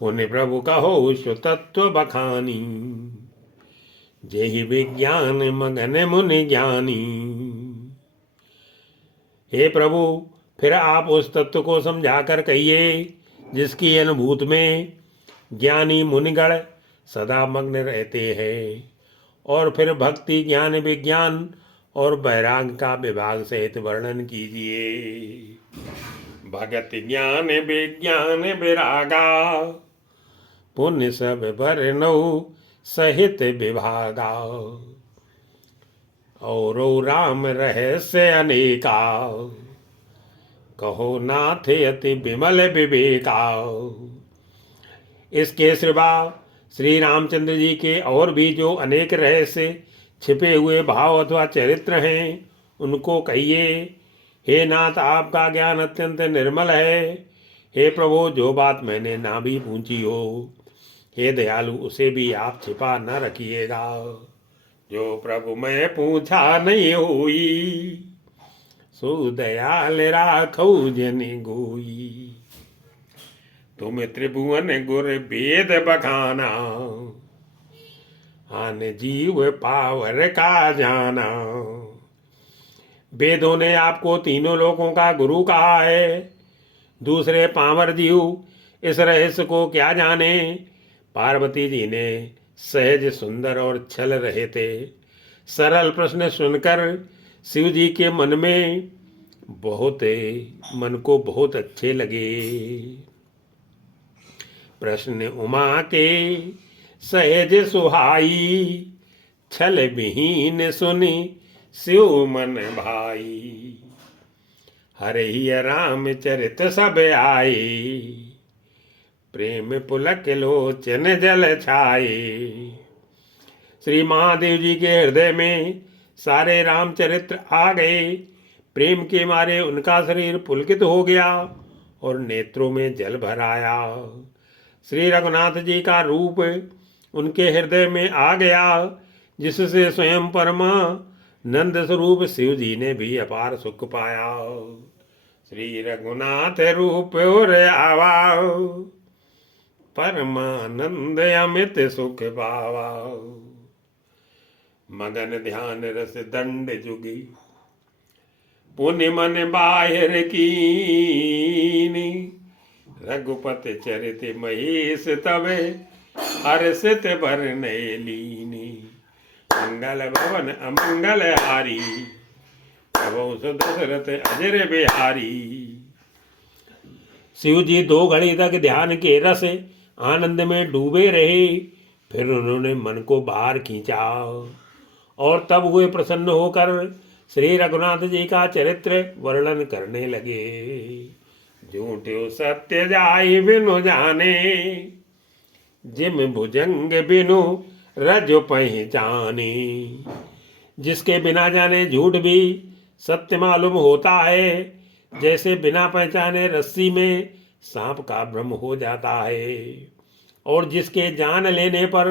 पुण्य प्रभु कहो सो तत्व बखानी, जेहि विज्ञान मगन मुनि ज्ञानी। हे प्रभु, फिर आप उस तत्व को समझाकर कहिए जिसकी अनुभूत में ज्ञानी मुनिगण सदा मग्न रहते हैं। और फिर भक्ति ज्ञान विज्ञान और वैराग का विभाग सहित वर्णन कीजिए। भगत ज्ञान विज्ञान विरागा, पुण्य सब भरनौ सहित विभागा। और राम रहस्य अनेका, कहो नाथ अति विमल विवेका। इसके सिवा श्री रामचंद्र जी के और भी जो अनेक रहस्य छिपे हुए भाव अथवा चरित्र हैं उनको कहिए। हे नाथ, आपका ज्ञान अत्यंत निर्मल है। हे प्रभु, जो बात मैंने ना भी पूछी हो, हे दयालु, उसे भी आप छिपा न रखिएगा। जो प्रभु मैं पूछा नहीं हुई, सो दयाल राखौ जन गोई। तुम त्रिभुवन गुर वेद बखाना, आन जीव पावर का जाना। वेदों ने आपको तीनों लोकों का गुरु कहा है, दूसरे पामर जीव इस रहस्य को क्या जाने। पार्वती जी ने सहज सुंदर और छल रहे थे सरल प्रश्न सुनकर शिव जी के मन को बहुत अच्छे लगे। प्रश्न उमा के सहज सुहाई, छल विहीन सुनी शिव मन भाई। हरे ही राम चरित सब आए, प्रेम पुलक लोचन जल छाए। श्री महादेव जी के हृदय में सारे रामचरित्र आ गए। प्रेम के मारे उनका शरीर पुलकित हो गया और नेत्रों में जल भर आया। श्री रघुनाथ जी का रूप उनके हृदय में आ गया, जिससे स्वयं परमानंद स्वरूप शिव जी ने भी अपार सुख पाया। श्री रघुनाथ रूप और आवा, परमानंद अमित सुख पावा। मगन ध्यान रस दंड जुगी, पुण्य मन बाहिर कीनी। रघुपति चरित महेश तबे, हर्षित बरने लीनी। मंगल भवन अमंगल हारी, प्रभु सुदशरथ अजर बिहारी। शिव जी 2 घड़ी तक ध्यान के रस आनंद में डूबे रहे। फिर उन्होंने मन को बाहर खींचा और तब हुए प्रसन्न होकर श्री रघुनाथ जी का चरित्र वर्णन करने लगे। झूठो सत्य जाई बिनु जाने, जिम भुजंग बिनु रज पहचाने। जिसके बिना जाने झूठ भी सत्य मालूम होता है, जैसे बिना पहचाने रस्सी में सांप का भ्रम हो जाता है। और जिसके जान लेने पर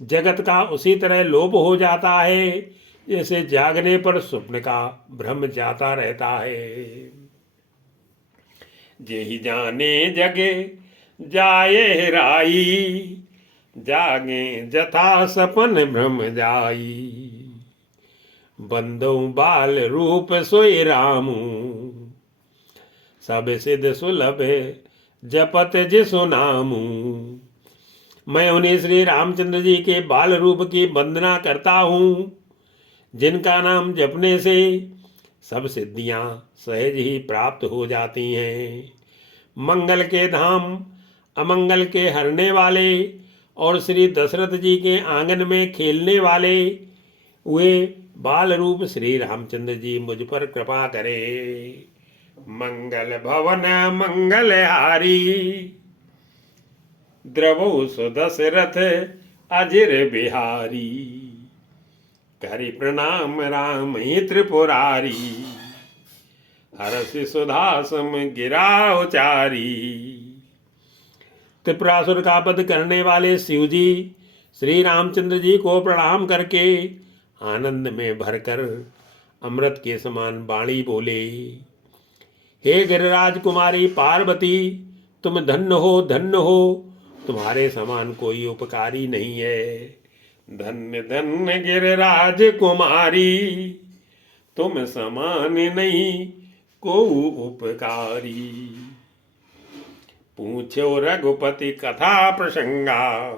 जगत का उसी तरह लोप हो जाता है, जैसे जागने पर स्वप्न का भ्रम जाता रहता है। जेहि जाने जगे जाए हेराई, जागे जथा सपन भ्रम जाई। बंदो बाल रूप सोई रामू, सब सिद्ध सुलभ जपत जिसु नामू। मैं उन्हें श्री रामचंद्र जी के बाल रूप की वंदना करता हूँ, जिनका नाम जपने से सब सिद्धियां सहज ही प्राप्त हो जाती हैं। मंगल के धाम, अमंगल के हरने वाले और श्री दशरथ जी के आंगन में खेलने वाले वे बाल रूप श्री रामचंद्र जी मुझ पर कृपा करें। मंगल भवन मंगल हारी, द्रवो सुदशरथ अजिर बिहारी। करि प्रणाम राम त्रिपुरारी, हरसि सुधासम गिरा उचारी। त्रिपुरासुर का वध करने वाले शिव जी श्री रामचंद्र जी को प्रणाम करके आनंद में भरकर अमृत के समान वाणी बोले। हे गिरिराज कुमारी पार्वती, तुम धन्य हो धन्य हो। तुम्हारे समान कोई उपकारी नहीं है। धन्य धन्य गिरिराज कुमारी, तुम समान नहीं को उपकारी। पूछो रघुपति कथा प्रसंगा,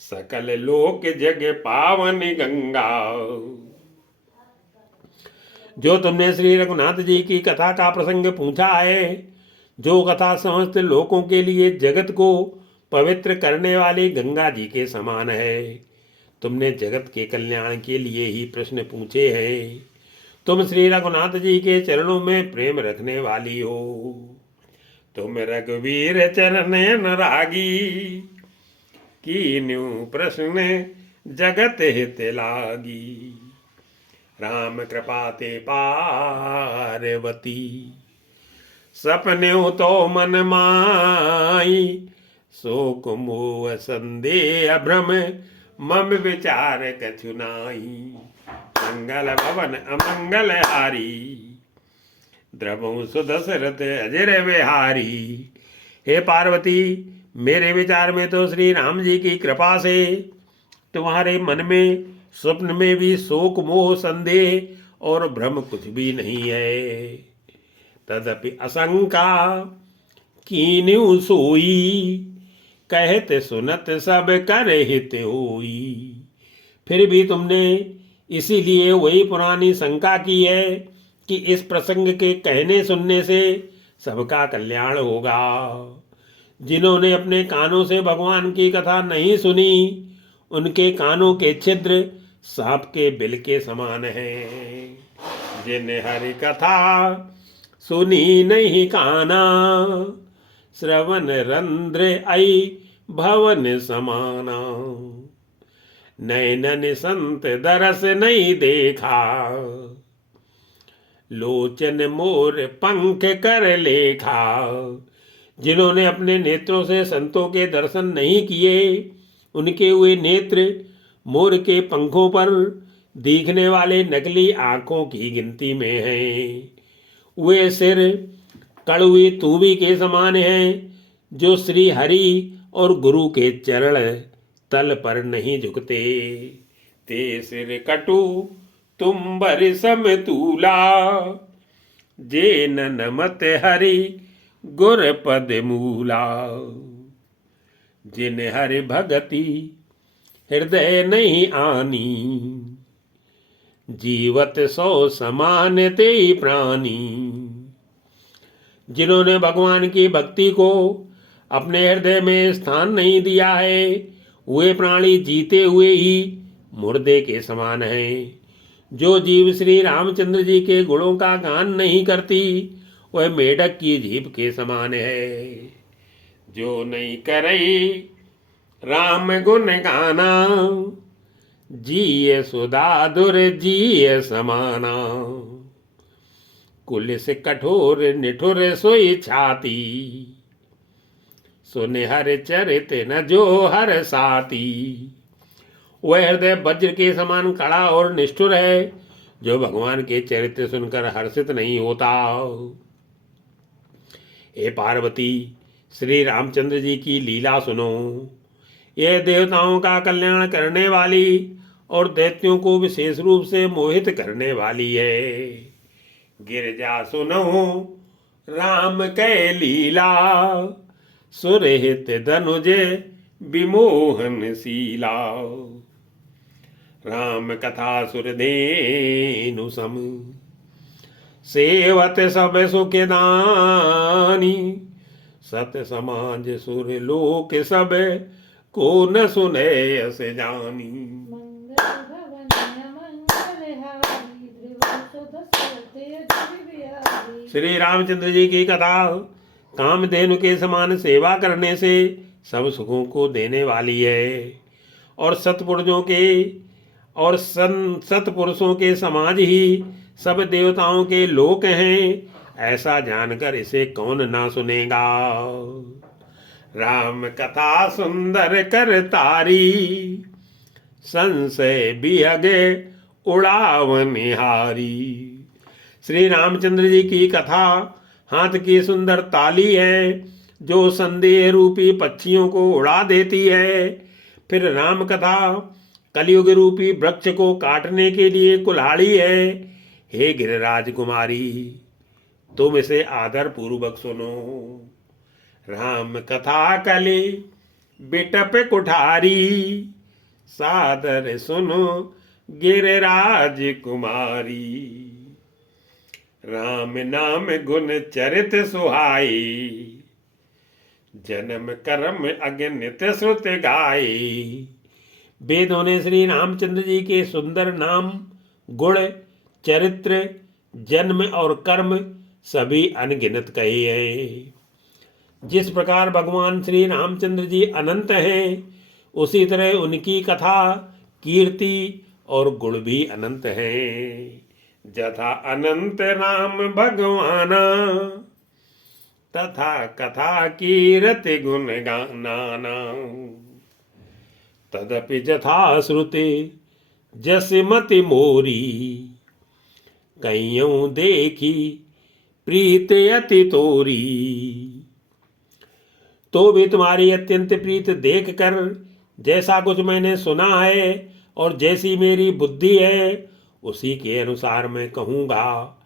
सकल लोक जग पावन गंगा। जो तुमने श्री रघुनाथ जी की कथा का प्रसंग पूछा है, जो कथा समस्त लोकों के लिए जगत को पवित्र करने वाली गंगा जी के समान है। तुमने जगत के कल्याण के लिए ही प्रश्न पूछे हैं। तुम श्री रघुनाथ जी के चरणों में प्रेम रखने वाली हो। तुम रघुवीर चरण अनुरागी, कीन्यू प्रश्न जगत हित लागी। राम कृपा ते पार्वती, सपन्यों तो मन माई। शोक मोह संदेह भ्रम मम विचार कछु नाई। मंगल भवन अमंगल हारी, द्रवों सुदशरथ अजर विहारी। हे पार्वती, मेरे विचार में तो श्री राम जी की कृपा से तुम्हारे मन में स्वप्न में भी शोक मोह संदेह और भ्रम कुछ भी नहीं है। तदपि असंका कीन्यू सोई, कहत सुनत सब कर हित होई। फिर भी तुमने इसीलिए वही पुरानी शंका की है कि इस प्रसंग के कहने सुनने से सबका कल्याण होगा। जिन्होंने अपने कानों से भगवान की कथा नहीं सुनी, उनके कानों के छिद्र सांप के बिल के समान हैं। जिन हरि कथा सुनी नहीं काना, श्रवण रंध्र आई भवन समाना। नैनन संत दरस नहीं देखा, लोचन मोर पंख कर लेखा। जिन्होंने अपने नेत्रों से संतों के दर्शन नहीं किए, उनके हुए नेत्र मोर के पंखों पर दिखने वाले नकली आंखों की गिनती में हैं। वे सिर कड़वी तूबी के समान हैं, जो श्री हरि और गुरु के चरण तल पर नहीं झुकते। ते सिर कटु तुम बर समतूला, जे नमत हरि गुर पद मूला। जिन हरि भगति हृदय नहीं आनी, जीवत सो समान ते प्राणी। जिन्होंने भगवान की भक्ति को अपने हृदय में स्थान नहीं दिया है, वे प्राणी जीते हुए ही मुर्दे के समान हैं। जो जीव श्री रामचंद्र जी के गुणों का गान नहीं करती, वह मेढक की जीभ के समान है। जो नहीं करे राम गुण गाना, जिये सुधाधुर जिये समाना। कुलिस कठोर निठुर सोई छाती, सुने हर चरित न जो हर साती। वह हृदय वज्र के समान कड़ा और निष्ठुर है, जो भगवान के चरित्र सुनकर हर्षित नहीं होता। हे पार्वती, श्री रामचंद्र जी की लीला सुनो। यह देवताओं का कल्याण करने वाली और दैत्यों को विशेष रूप से मोहित करने वाली है। गिरजा सुनो राम कै लीला, सुरहित धनुज विमोहनशीला। राम कथा सुरधेनु सम, सेवत सब सुखदानी। सत समाज सुर लोक सब, को न सुने अस जानी। श्री रामचंद्र जी की कथा कामधेनु के समान सेवा करने से सब सुखों को देने वाली है, और सत्पुरुषों के और सत्पुरुषों के समाज ही सब देवताओं के लोक हैं। ऐसा जानकर इसे कौन ना सुनेगा। राम कथा सुंदर कर तारी, संशय बिहगे उड़ावनिहारी। श्री रामचंद्र जी की कथा हाथ की सुंदर ताली है, जो संदेह रूपी पक्षियों को उड़ा देती है। फिर राम कथा कलयुग रूपी वृक्ष को काटने के लिए कुल्हाड़ी है। हे गिरिराज कुमारी, तुम इसे आदर पूर्वक सुनो। राम कथा कले बिटप कुठारी, सादर सुनो गिरिराज कुमारी। राम नाम गुण चरित सुहाई, जन्म कर्म अगणित श्रुत गाई। वेदों ने श्री रामचंद्र जी के सुंदर नाम, गुण, चरित्र, जन्म और कर्म सभी अनगिनत कहे हैं। जिस प्रकार भगवान श्री रामचंद्र जी अनंत हैं, उसी तरह उनकी कथा, कीर्ति और गुण भी अनंत हैं। जथा अनंत राम भगवाना, तथा कथा कीर्ति गुण गाना। तदपि जथा श्रुति जस मति मोरी, कईयों देखी प्रीत अति तोरी। तो भी तुम्हारी अत्यंत प्रीत देख कर जैसा कुछ मैंने सुना है और जैसी मेरी बुद्धि है, उसी के अनुसार मैं कहूँगा।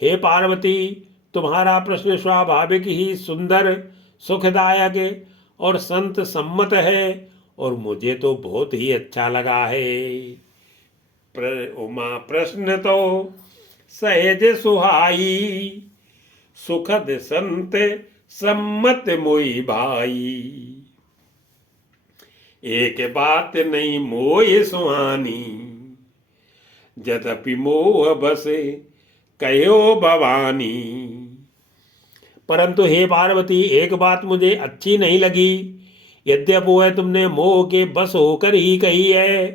हे पार्वती, तुम्हारा प्रश्न स्वाभाविक ही सुंदर, सुखदायक और संत सम्मत है और मुझे तो बहुत ही अच्छा लगा है। उमा प्रश्न तो सहज सुहाई, सुखद संत सम्मत मोई भाई। एक बात नहीं मोय सुहानी, यद्यपि मोह बसे कहो भवानी। परंतु हे पार्वती, एक बात मुझे अच्छी नहीं लगी। यद्यप वह तुमने मोह के बस होकर ही कही है।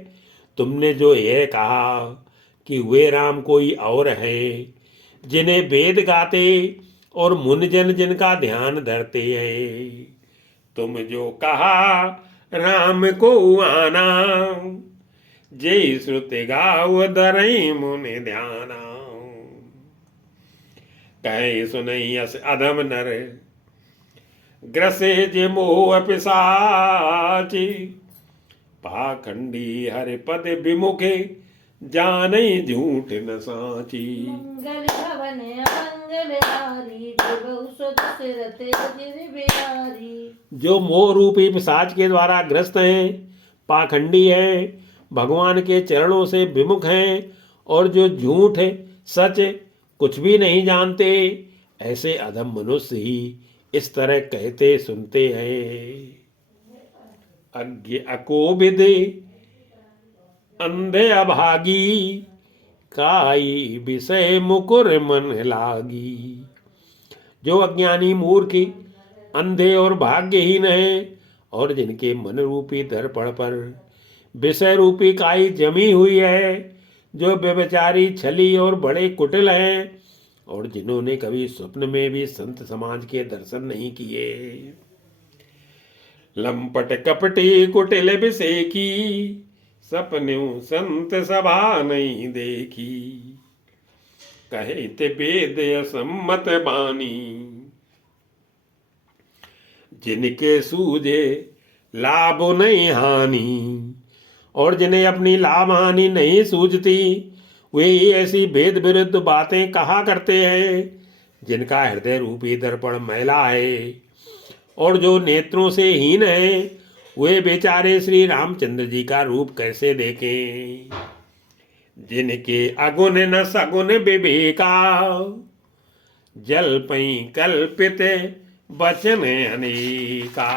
तुमने जो यह कहा कि वे राम कोई और हैं, जिन्हें वेद गाते और मुनिजन जिनका ध्यान धरते हैं। तुम जो कहा राम को आना, जय श्रुति गाव धरई मुनि ध्याना। कहे सुनई अस अधम नर, ग्रसे जे मोह पिशाची। पाखंडी हरि पद विमुखे, जानई झूठ न साची। मंगल भवन अमंगल हारी, दशरथ अजिर बिहारी। जो मोह रूपी पिशाच के द्वारा ग्रस्त हैं, पाखंडी हैं, भगवान के चरणों से विमुख हैं और जो झूठ सच कुछ भी नहीं जानते, ऐसे अधम मनुष्य ही इस तरह कहते सुनते हैं। अज्ञ अकोविद अंधे अभागी, काई विषय मुकुर मन लागी। जो अज्ञानी मूर्ख, अंधे और भाग्यहीन है और जिनके मन रूपी दर्पण पर विषय रूपी काई जमी हुई है, जो व्यभिचारी, छली और बड़े कुटिल हैं और जिन्होंने कभी स्वप्न में भी संत समाज के दर्शन नहीं किए। लंपट कपटी कुटिल विषेकी, सपन्यों संत सभा नहीं देखी। कहे ते वेद असम्मत बानी, जिनके सूझे लाभ नहीं हानि। और जिन्हें अपनी लाभ हानि नहीं सूझती, वे ही ऐसी भेद विरुद्ध बातें कहा करते हैं, जिनका हृदय रूपी दर्पण मैला है और जो नेत्रों से हीन है, वे बेचारे श्री रामचंद्र जी का रूप कैसे देखें। जिनके अगुण न सगुण विवेका, जल पई कल्पित वचन अनेका।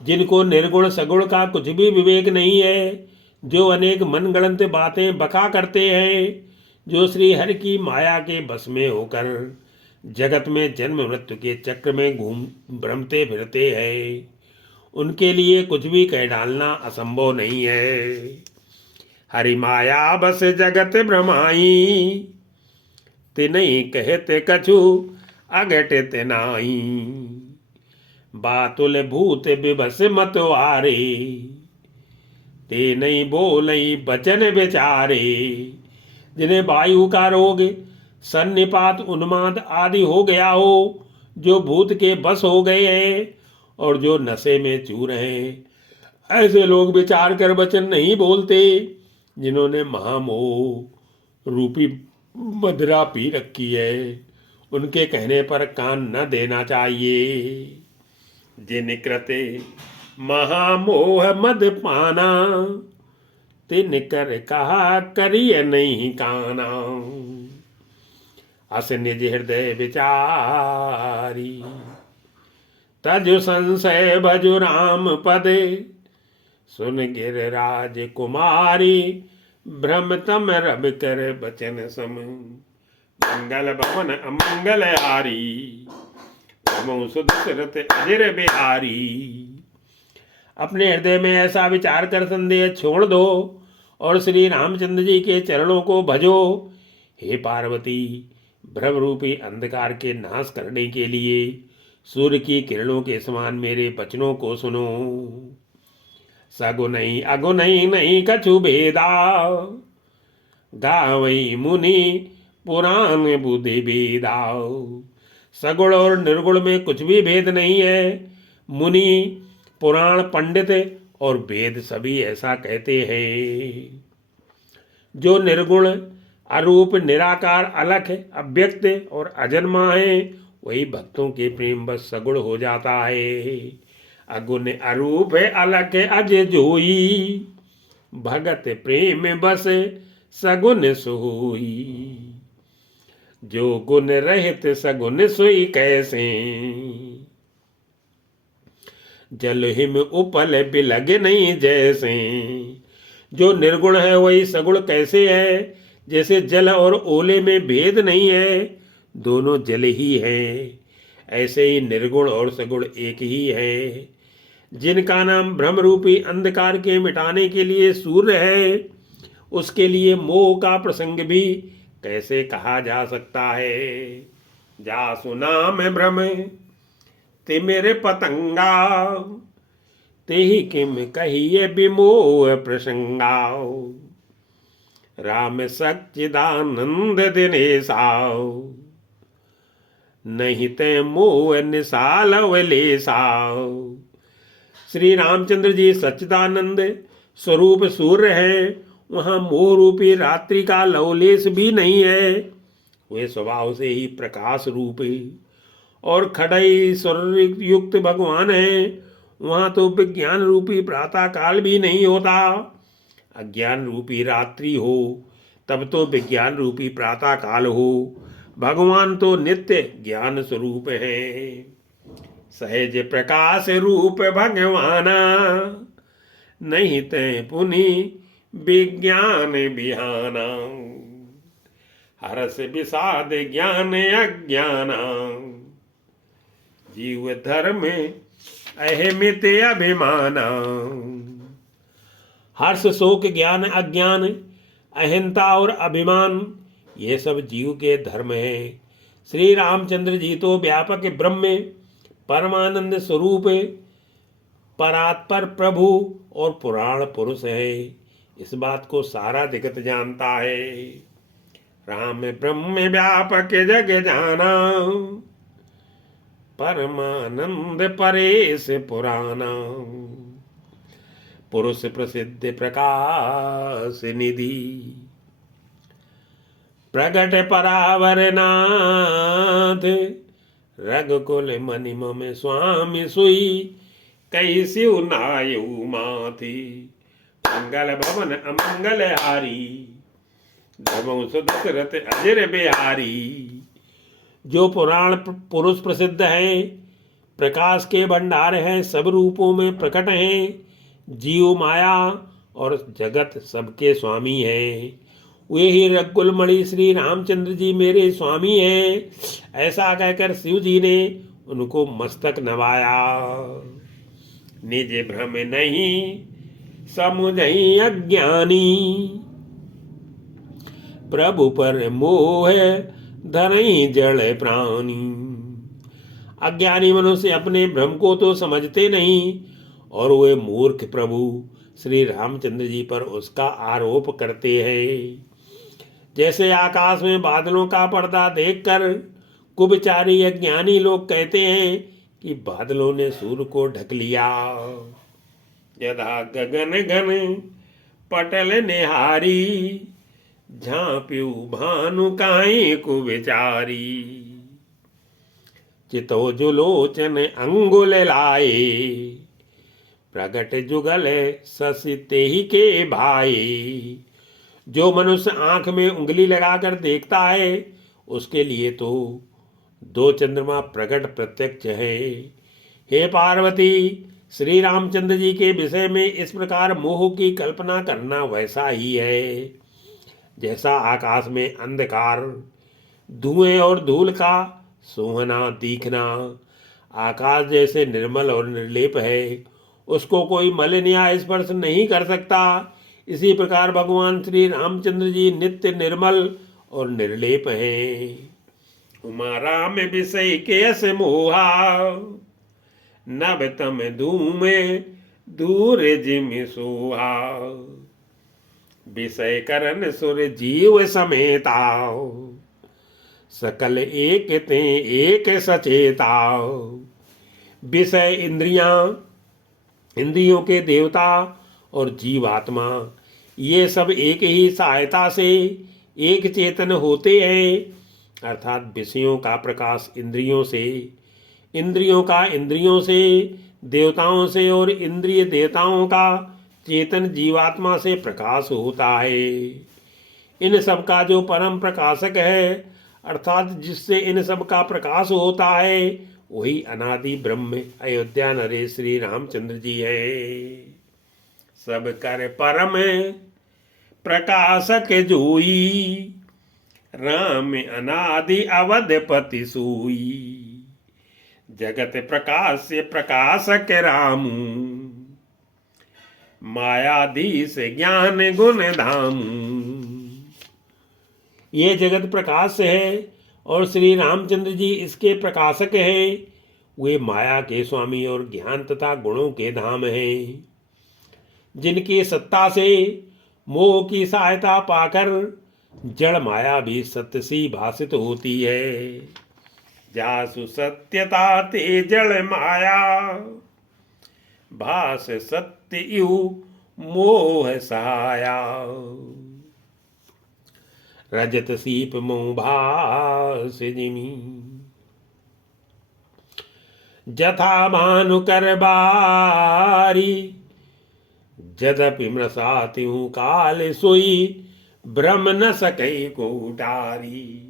जिनको निर्गुण सगुण का कुछ भी विवेक नहीं है, जो अनेक मनगढ़ंत बातें बका करते हैं, जो श्री हरि की माया के बस में होकर जगत में जन्म मृत्यु के चक्र में भ्रमते फिरते हैं, उनके लिए कुछ भी कह डालना असंभव नहीं है। हरि माया बस जगत भ्रमाई, तिनई कहते कछु अघटित नाई। बातुल भूत विभस मतवारे, ते नहीं बोलई बचन बेचारे। जिन्हें वायु का रोग, सन्निपात, उन्माद आदि हो गया हो, जो भूत के बस हो गए हैं और जो नशे में चूर हैं। ऐसे लोग विचार कर वचन नहीं बोलते जिन्होंने महामोह रूपी मदिरा पी रखी है। उनके कहने पर कान न देना चाहिए। जिन कृते महामोह मद पाना, तिन कर कहा करिय नहीं काना। अस निज हृदय विचारी, तजु संशय भजु राम पदे। सुन गिरिराज कुमारी, भ्रम तम रब कर बचन सम। मंगल भवन अमंगल हारी, भमौ सुध सिरत अजर बिहारी। अपने हृदय में ऐसा विचार कर संदेह छोड़ दो और श्री रामचंद्र जी के चरणों को भजो। हे पार्वती, भ्रम रूपी अंधकार के नाश करने के लिए सूर्य की किरणों के समान मेरे वचनों को सुनो। सगुनई अगुनई नहीं कछु भेदा, गावई मुनि पुराण बुद्धि भेदा। सगुण और निर्गुण में कुछ भी भेद नहीं है। मुनि, पुराण, पंडित और वेद सभी ऐसा कहते हैं। जो निर्गुण, अरूप, निराकार, अलख, अव्यक्त और अजन्मा है, वही भक्तों के प्रेम बस सगुण हो जाता है। अगुण अरूप अलख अज जोई, भगत प्रेम बस सगुण सोई। जो गुण रहित सगुण सोई कैसे, जल हिम उपल बिलग नहीं जैसे। जो निर्गुण है वही सगुण कैसे है, जैसे जल और ओले में भेद नहीं है, दोनों जल ही है। ऐसे ही निर्गुण और सगुण एक ही है। जिनका नाम भ्रम रूपी अंधकार के मिटाने के लिए सूर्य है, उसके लिए मोह का प्रसंग भी कैसे कहा जा सकता है। जा सुना मैं भ्रम ते मेरे पतंगा, ते ही किम कहिए विमोह प्रसंगा। राम सच्चिदानंद दिनेशाओ, नहीं ते मोह निसाल अवलेसाओ। श्री रामचंद्र जी सच्चिदानंद स्वरूप सूर्य है। वहाँ मोह रूपी रात्रि का लवलेश भी नहीं है। वे स्वभाव से ही प्रकाश रूप और खड़ई स्वर युक्त भगवान है। वहाँ तो विज्ञान रूपी प्रातः काल भी नहीं होता। अज्ञान रूपी रात्रि हो तब तो विज्ञान रूपी प्रातः काल हो। भगवान तो नित्य ज्ञान स्वरूप है। सहज प्रकाश रूप भगवाना, नहीं ते पुनि विज्ञान बिहाना। हरस विषाद ज्ञान अज्ञाना, जीव धर्म अहमित अभिमाना। हर्ष, शोक, ज्ञान, अज्ञान, अहिंसा और अभिमान, ये सब जीव के धर्म है। श्री रामचंद्र जी तो व्यापक ब्रह्म, परमानंद स्वरूप, परात्पर प्रभु और पुराण पुरुष है। इस बात को सारा जगत जानता है। राम ब्रह्म व्यापक जग जाना, परमानंद परेश पुराना। पुरुष प्रसिद्ध प्रकाश निधि, प्रगट परावर नाथ। रघुकुल मनि मम स्वामी सुई, कैसी नायु माथी। मंगल भवन अमंगल हारी, धमौ सुदशरथ अजर बिहारी। जो पुराण पुरुष प्रसिद्ध हैं, प्रकाश के भंडार हैं, सब रूपों में प्रकट हैं, जीव माया और जगत सबके स्वामी हैं। वे ही रघुकुलमणि श्री रामचंद्र जी मेरे स्वामी हैं। ऐसा कहकर शिव जी ने उनको मस्तक नवाया। निज भ्रम नहीं समुझई अज्ञानी, प्रभु पर मोह धरई जड़ प्राणी। अज्ञानी मनुष्य अपने भ्रम को तो समझते नहीं और वे मूर्ख प्रभु श्री रामचंद्र जी पर उसका आरोप करते हैं। जैसे आकाश में बादलों का पर्दा देखकर कुविचारी अज्ञानी लोग कहते हैं कि बादलों ने सूर्य को ढक लिया। यदा गगन घन पटल निहारी, झांप्यू भानु काई कुविचारी। चितोजुलोचन अंगुल लाए, प्रगट जुगल शशि तेहि के भाई। जो मनुष्य आंख में उंगली लगाकर देखता है उसके लिए तो दो चंद्रमा प्रकट प्रत्यक्ष है। हे पार्वती, श्री रामचंद्र जी के विषय में इस प्रकार मोह की कल्पना करना वैसा ही है जैसा आकाश में अंधकार, धुएं और धूल का सोहना दिखना। आकाश जैसे निर्मल और निर्लेप है, उसको कोई मलिन या स्पर्श नहीं कर सकता। इसी प्रकार भगवान श्री रामचंद्र जी नित्य निर्मल और निर्लेप हैं। उमा राम विषय केस मोहा, नभ तम धूमे दूर जिम सोहा। विषय करन सुर जीव समेता, सकल एक ते एक सचेता। विषय इंद्रियों के देवता और जीवात्मा, ये सब एक ही सहायता से एक चेतन होते हैं। अर्थात विषयों का प्रकाश इंद्रियों से, इंद्रियों का इंद्रियों से, देवताओं से और इंद्रिय देवताओं का चेतन जीवात्मा से प्रकाश होता है। इन सब का जो परम प्रकाशक है, अर्थात जिससे इन सब का प्रकाश होता है, वही अनादि ब्रह्म अयोध्या नरेश श्री रामचंद्र जी है। सब कर परम प्रकाशक जोई, राम अनादि अवधपति सोई। जगत प्रकाश से प्रकाशक रामू, मायाधीश ज्ञान गुण धामू। ये जगत प्रकाश है और श्री रामचंद्र जी इसके प्रकाशक हैं। वे माया के स्वामी और ज्ञान तथा गुणों के धाम हैं, जिनकी सत्ता से मोह की सहायता पाकर जड़ माया भी सत्य सी भासित होती है। जासु सत्यता ते जड़ माया, भास सत्य यु मोह सहाया। रजत सीप मोह भास जिमी, जथा भानु कर बारी। जदपि मृषाति हूँ काल सोई, ब्रह्म न सकै को उटारी।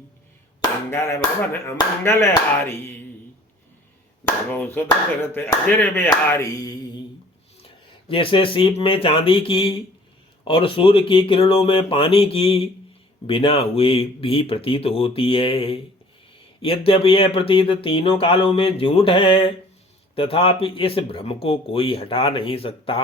मंगल भवन अमंगल हारी, भगवो सुदशरथ अजर बिहारी। जैसे सीप में चांदी की और सूर्य की किरणों में पानी की बिना हुए भी प्रतीत होती है। यद्यपि यह प्रतीत तीनों कालों में झूठ है, तथापि इस भ्रम को कोई हटा नहीं सकता।